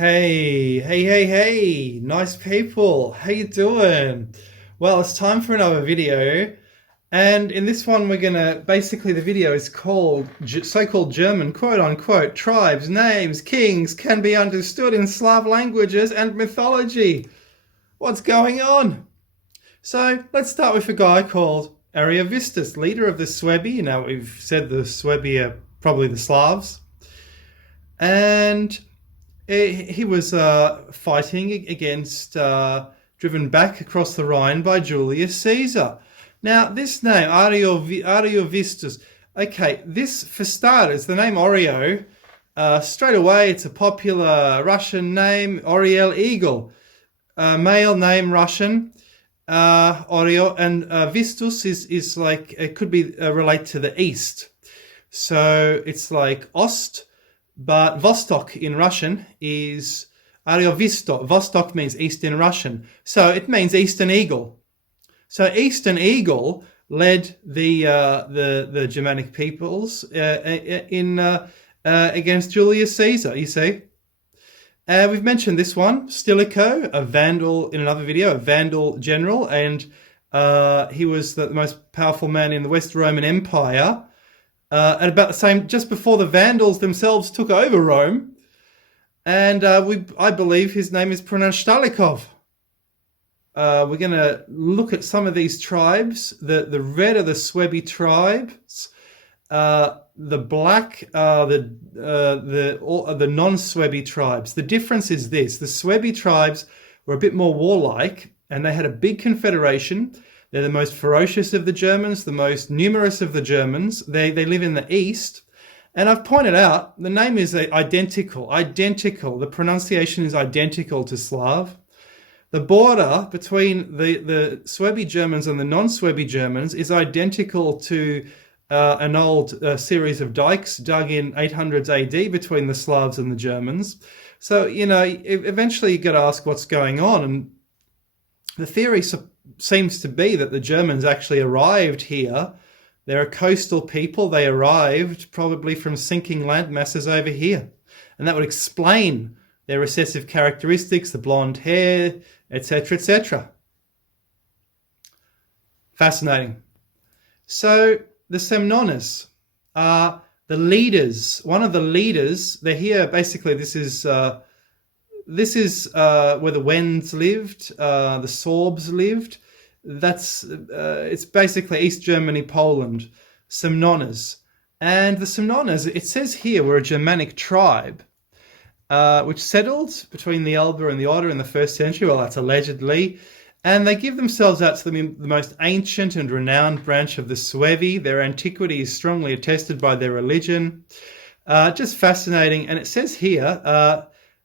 Hey, nice people. How you doing? Well, it's time for another video. And in this one, basically the video is called so-called German, quote unquote, tribes, names, kings can be understood in Slav languages and mythology. What's going on? So let's start with a guy called Ariovistus, leader of the Schwaben. Now we've said the Schwaben are probably the Slavs. And he was fighting against, driven back across the Rhine by Julius Caesar. Now, this name, Ariovistus, okay, this, for starters, the name Oreo, straight away, it's a popular Russian name, Oriel Eagle, male name Russian, Oreo, and Vistus is like, it could be relate to the east. So it's like Ost, but Vostok in Russian is Ariovisto. Vostok means east in Russian. So it means Eastern Eagle. So Eastern Eagle led the Germanic peoples against Julius Caesar, you see. We've mentioned this one, Stilicho, a Vandal, in another video, a Vandal general, and he was the most powerful man in the West Roman Empire. At about the same, just before the Vandals themselves took over Rome, and I believe his name is pronounced Stalikov. We're going to look at some of these tribes. The red are the Schwaben tribes. The black are the non-Schwaben tribes. The difference is this: the Schwaben tribes were a bit more warlike, and they had a big confederation. They're the most ferocious of the Germans, the most numerous of the Germans. They live in the east. And I've pointed out, the name is identical. The pronunciation is identical to Slav. The border between the Schwaben Germans and the non-Schwaben Germans is identical to an old series of dikes dug in 800s AD between the Slavs and the Germans. So, eventually you got to ask what's going on. And the theory seems to be that the Germans actually arrived here. They're a coastal people. They arrived probably from sinking land masses over here. And that would explain their recessive characteristics, the blonde hair, etc., etc. Fascinating. So the Semnones are the leaders. One of the leaders, they're here, basically this is where the Wends lived, the Sorbs lived. It's basically East Germany, Poland, Semnones. And the Semnones, it says here, were a Germanic tribe, which settled between the Elbe and the Oder in the 1st century. Well, that's allegedly. And they give themselves out to the most ancient and renowned branch of the Suevi. Their antiquity is strongly attested by their religion. Just fascinating. And it says here,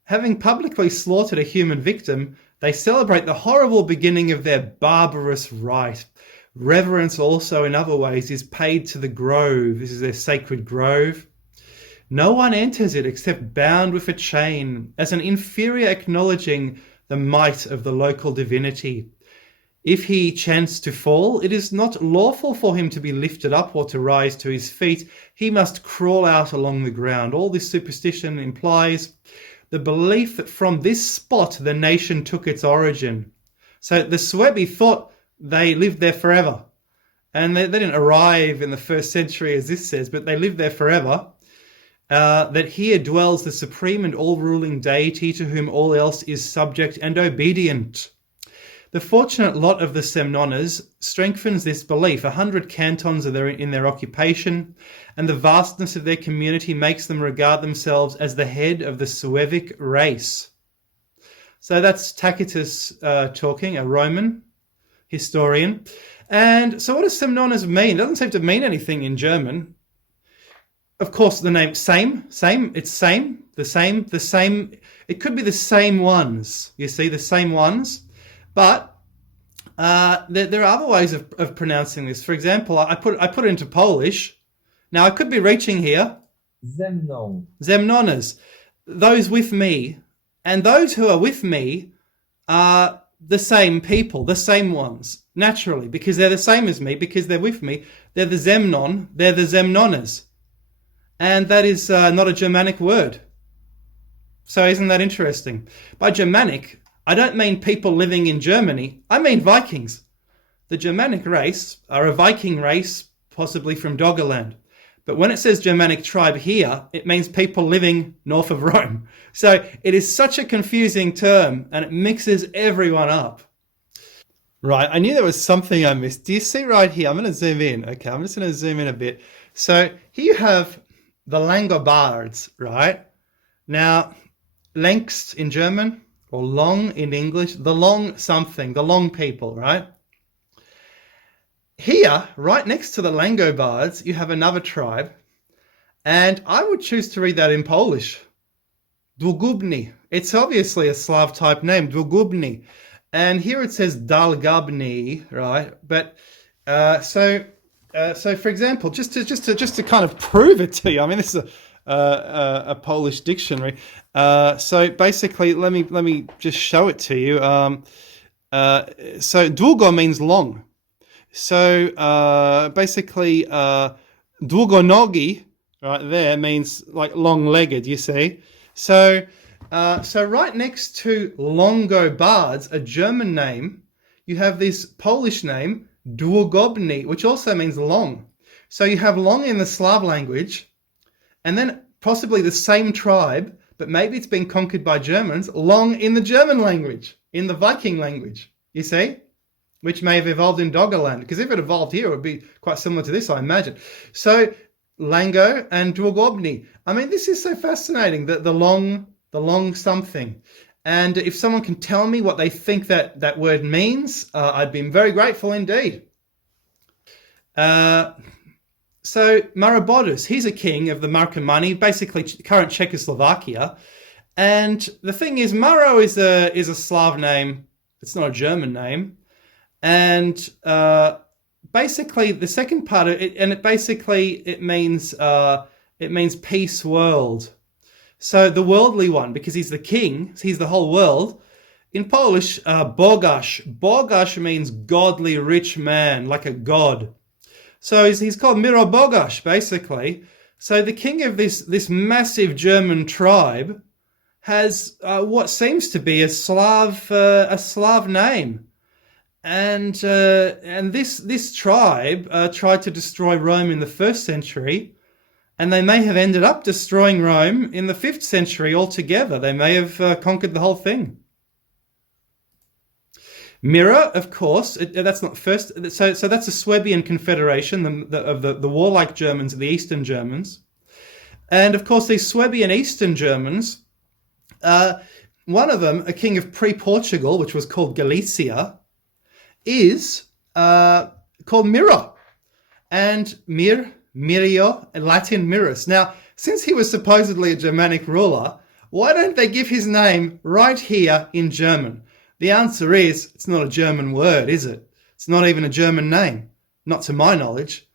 having publicly slaughtered a human victim, they celebrate the horrible beginning of their barbarous rite. Reverence also in other ways is paid to the grove. This is their sacred grove. No one enters it except bound with a chain, as an inferior acknowledging the might of the local divinity. If he chance to fall, it is not lawful for him to be lifted up or to rise to his feet. He must crawl out along the ground. All this superstition implies the belief that from this spot the nation took its origin. So the Suebi thought they lived there forever. And they didn't arrive in the 1st century, as this says, but they lived there forever. That here dwells the supreme and all-ruling deity to whom all else is subject and obedient. The fortunate lot of the Semnones strengthens this belief. 100 cantons are in their occupation, and the vastness of their community makes them regard themselves as the head of the Suevic race. So that's Tacitus talking, a Roman historian. And so what does Semnones mean? It doesn't seem to mean anything in German. Of course, the name, same, it's same, the same. It could be the same ones, you see, the same ones. But there are other ways of pronouncing this. For example, I put it into Polish. Now, I could be reaching here. Zemnones. Those with me. And those who are with me are the same people, the same ones, naturally, because they're the same as me, because they're with me. They're the Zemnon, they're the Zemnones. And that is not a Germanic word. So isn't that interesting? By Germanic, I don't mean people living in Germany. I mean Vikings. The Germanic race are a Viking race, possibly from Doggerland. But when it says Germanic tribe here, it means people living north of Rome. So it is such a confusing term, and it mixes everyone up. Right, I knew there was something I missed. Do you see right here? I'm going to zoom in. Okay, I'm just going to zoom in a bit. So here you have the Langobards, right? Now, längst in German, or long in English, the long something, the long people, right? Here, right next to the Langobards, you have another tribe, and I would choose to read that in Polish. Długubni. It's obviously a Slav type name, Długubni. And here it says Dalgabni, right? But so for example, just to kind of prove it to you, I mean, this is a Polish dictionary. So basically, let me just show it to you. So długo means long. So basically, długonogi, right there, means like long-legged. You see, so right next to Langobards, a German name, you have this Polish name Długobni, which also means long. So you have long in the Slav language, and then possibly the same tribe, but maybe it's been conquered by Germans, long in the German language, in the Viking language. You see? Which may have evolved in Doggerland, because if it evolved here, it would be quite similar to this, I imagine. So, Lango and Długobni. I mean, this is so fascinating, the long something. And if someone can tell me what they think that word means, I'd be very grateful indeed. So, Mariborus, he's a king of the Marcomanni, basically current Czechoslovakia. And the thing is, Maro is a Slav name. It's not a German name. And basically, the second part of it, and it means peace world. So the worldly one, because he's the king, he's the whole world. In Polish, bogash. Bogash means godly, rich man, like a god. So he's called Mariborus, basically. So the king of this massive German tribe has what seems to be a Slav name. And this tribe tried to destroy Rome in the 1st century, and they may have ended up destroying Rome in the 5th century altogether. They may have conquered the whole thing. Mira, of course, that's not first. So that's a Swabian confederation of the warlike Germans, the Eastern Germans, and of course these Swabian Eastern Germans. One of them, a king of pre-Portugal, which was called Galicia, is called Mira, and Mirio, and Latin Mirus. Now, since he was supposedly a Germanic ruler, why don't they give his name right here in German? The answer is, it's not a German word, is it? It's not even a German name, not to my knowledge.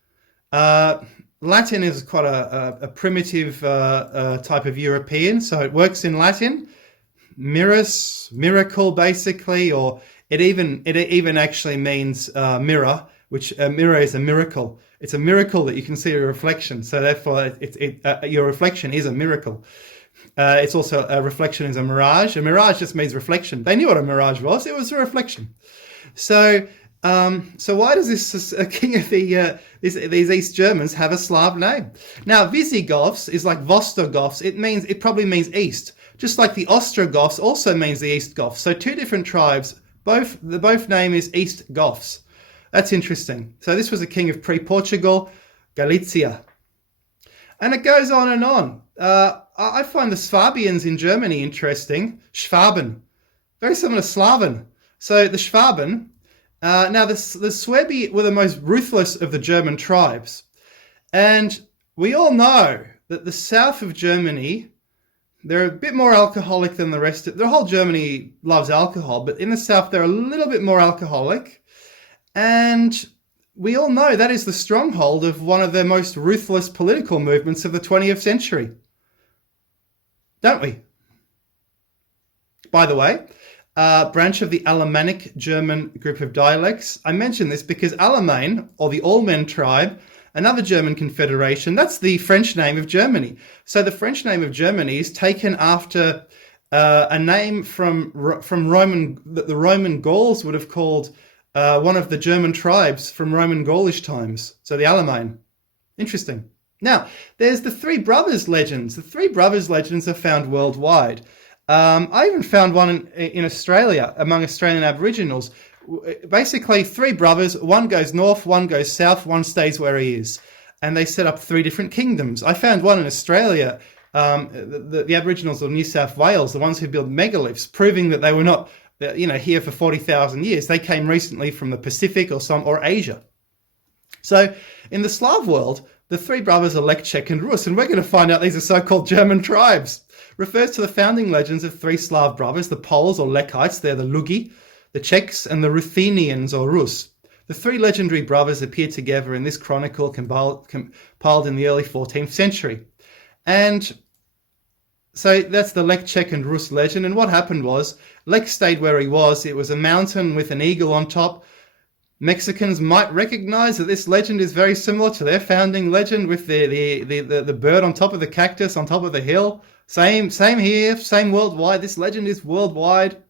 Latin is quite a primitive type of European, so it works in Latin. Mirus, miracle, basically, or it even actually means mirror, which mirror is a miracle. It's a miracle that you can see a reflection, so therefore your reflection is a miracle. It's also a reflection is a mirage. A mirage just means reflection. They knew what a mirage was. It was a reflection. So why does this king of these East Germans have a Slav name? Now, Visigoths is like Vostogoths. It probably means east, just like the Ostrogoths also means the East Goths. So two different tribes. Both name is East Goths. That's interesting. So this was a king of pre-Portugal, Galicia. And it goes on and on. I find the Swabians in Germany interesting. Schwaben. Very similar to Slaven. So the Schwaben. Now the Swabi were the most ruthless of the German tribes. And we all know that the south of Germany, they're a bit more alcoholic than the rest. The whole Germany loves alcohol, but in the south they're a little bit more alcoholic. And we all know that is the stronghold of one of the most ruthless political movements of the 20th century. Don't we? By the way, branch of the Alemannic German group of dialects. I mention this because Alamein, or the Allmen tribe, another German confederation. That's the French name of Germany. So the French name of Germany is taken after a name from Roman, that the Roman Gauls would have called one of the German tribes from Roman Gaulish times. So the Alemanni. Interesting. Now, there's the Three Brothers legends. The Three Brothers legends are found worldwide. I even found one in Australia, among Australian Aboriginals. Basically, three brothers, one goes north, one goes south, one stays where he is. And they set up three different kingdoms. I found one in Australia, the Aboriginals of New South Wales, the ones who built megaliths, proving that they were not here for 40,000 years. They came recently from the Pacific or Asia. So in the Slav world, the three brothers are Lech, Czeck and Rus, and we're going to find out these are so-called German tribes. Refers to the founding legends of three Slav brothers, the Poles or Lechites, they're the Lugi, the Czechs, and the Ruthenians or Rus. The three legendary brothers appear together in this chronicle compiled in the early 14th century. And so that's the Lech, Czeck and Rus legend. And what happened was, Lech stayed where he was. It was a mountain with an eagle on top. Mexicans might recognize that this legend is very similar to their founding legend with the bird on top of the cactus on top of the hill. Same here, same worldwide. This legend is worldwide.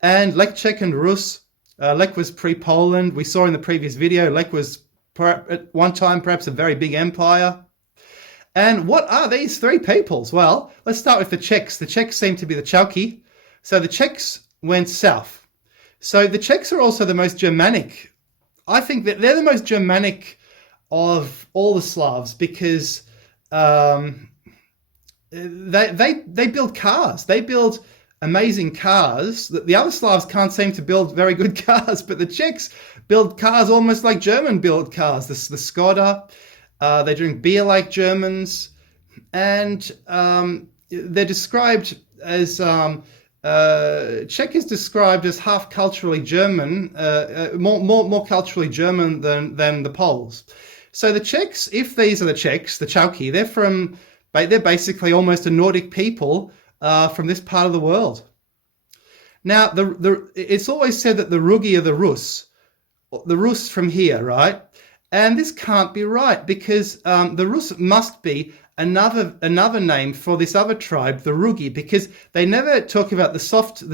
And Lech, Czeck and Rus. Lech was pre-Poland. We saw in the previous video, Lech was at one time perhaps a very big empire. And what are these three peoples? Well, let's start with the Czechs. The Czechs seem to be the Chauki. So the Czechs went south. So the Czechs are also the most Germanic. I think that they're the most Germanic of all the Slavs because they build cars. They build amazing cars. The other Slavs can't seem to build very good cars, but the Czechs build cars almost like German build cars. The Skoda, they drink beer like Germans, and they're described as Czech is described as half culturally German, more culturally German than the Poles. So the Czechs, if these are the Czechs, the Chauki, they're basically almost a Nordic people from this part of the world. Now, it's always said that the Rugi are the Rus from here, right? And this can't be right because the Rus must be another name for this other tribe, the Rugi, because they never talk about the soft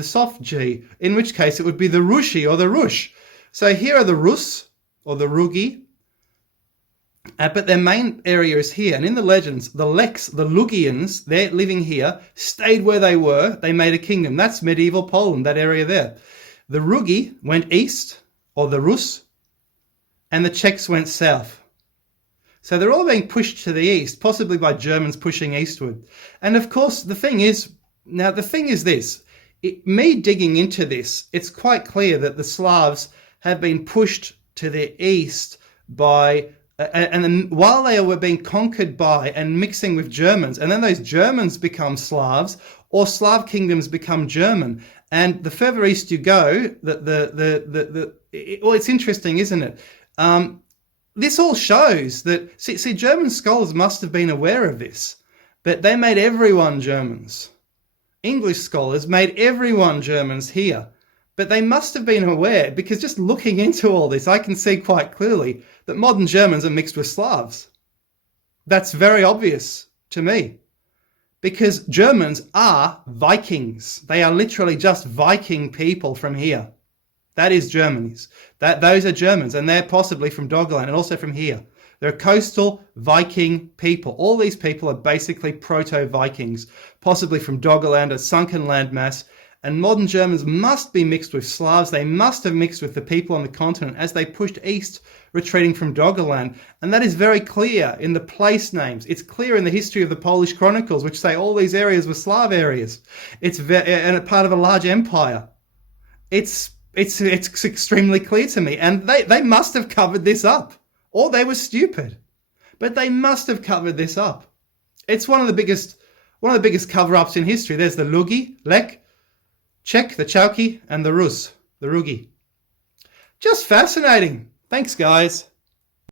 G, in which case it would be the Rushi or the Rush. So here are the Rus or the Rugi, but their main area is here. And in the legends, the Leks, the Lugians, they're living here, stayed where they were. They made a kingdom. That's medieval Poland, that area there. The Rugi went east, or the Rus, and the Czechs went south. So they're all being pushed to the east, possibly by Germans pushing eastward. And of course, the thing is this, me digging into this, it's quite clear that the Slavs have been pushed to the east by, and then while they were being conquered by and mixing with Germans, and then those Germans become Slavs, or Slav kingdoms become German. And the further east you go, it's interesting, isn't it? This all shows that, see, German scholars must have been aware of this, but they made everyone Germans. English scholars made everyone Germans here, but they must have been aware, because just looking into all this, I can see quite clearly that modern Germans are mixed with Slavs. That's very obvious to me, because Germans are Vikings. They are literally just Viking people from here. That is Germany's. Those are Germans, and they're possibly from Doggerland and also from here. They're coastal Viking people. All these people are basically proto-Vikings, possibly from Doggerland, a sunken landmass. And modern Germans must be mixed with Slavs. They must have mixed with the people on the continent as they pushed east, retreating from Doggerland. And that is very clear in the place names. It's clear in the history of the Polish chronicles, which say all these areas were Slav areas. And a part of a large empire. It's extremely clear to me, and they must have covered this up, or they were stupid, but they must have covered this up. It's one of the biggest cover-ups in history. There's the Lugi, Lech, Czech, the Chauki, and the Rus, the Rugi. Just fascinating. Thanks, guys.